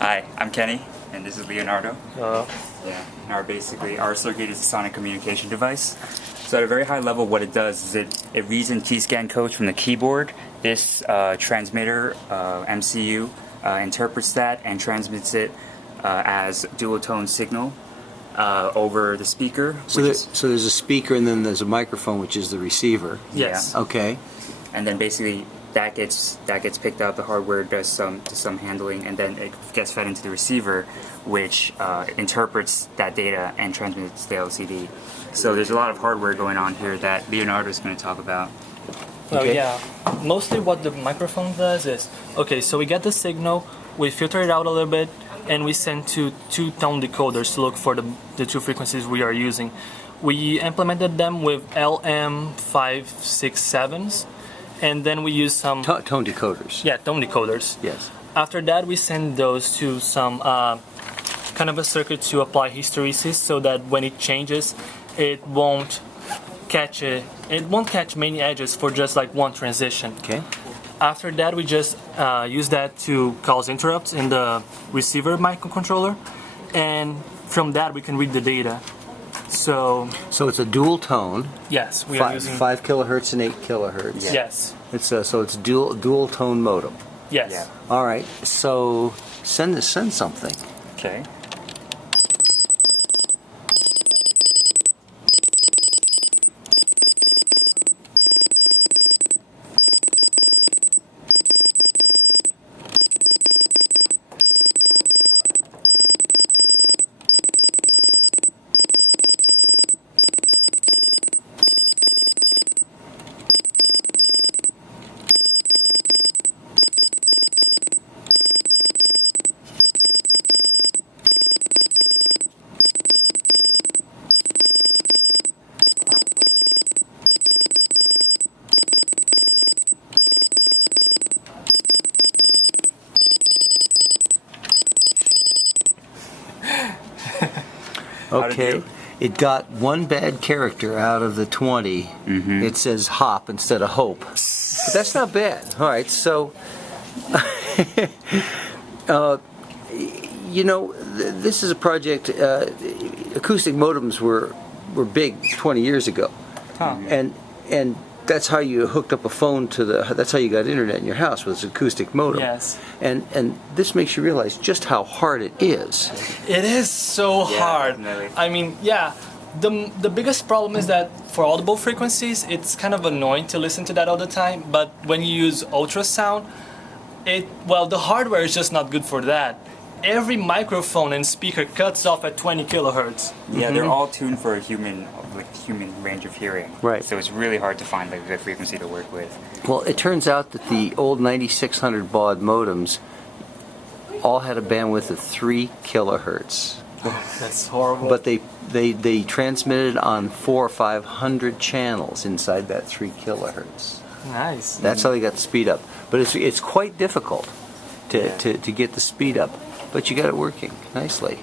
Hi, I'm Kenny, and this is Leonardo. Uh, Yeah, and our circuit is a sonic communication device. So at a very high level, what it does is it reads in T-scan codes from the keyboard. This transmitter, MCU, interprets that and transmits it as dual-tone signal over the speaker. So there's a speaker and then there's a microphone, which is the receiver. yes. Okay. And then basically that gets picked up. The hardware does some handling, and then it gets fed into the receiver, which interprets that data and transmits the LCD. So there's a lot of hardware going on here that Leonardo is going to talk about. Well, Okay. yeah. Mostly what the microphone does is, okay, so we get the signal, we filter it out a little bit, and we send to two-tone decoders to look for the two frequencies we are using. We implemented them with LM567s, and then we use some... Tone decoders. Yeah, tone decoders. Yes. After that, we send those to some kind of a circuit to apply hysteresis, so that when it changes, it won't catch many edges for just like one transition. Okay. After that, we just use that to cause interrupts in the receiver microcontroller, and from that we can read the data. So it's a dual tone. yes, we are using 5 kilohertz and 8 kilohertz. Yeah. yes, It's so it's dual tone modem. yes. Yeah. All right. So send something. Okay. How'd it Okay. do? It got one bad character out of the 20. Mm-hmm. It says hop instead of hope. But that's not bad. All right. So, this is a project. Acoustic modems were big 20 years ago, and that's how you hooked up a phone to that's how you got internet in your house, was an acoustic modem. Yes. And this makes you realize just how hard it is. It is so Yeah, hard. definitely. I mean, yeah. The biggest problem is that for audible frequencies, it's kind of annoying to listen to that all the time. But when you use ultrasound, the hardware is just not good for that. Every microphone and speaker cuts off at 20 kilohertz. Yeah, they're all tuned for a human range of hearing. Right. So it's really hard to find like a good frequency to work with. Well, it turns out that the old 9600 baud modems all had a bandwidth of 3 kilohertz, That's horrible. but they transmitted on 400 or 500 channels inside that 3 kilohertz. nice. That's how they got the speed up. But it's quite difficult Yeah. to get the speed up, but you got it working nicely.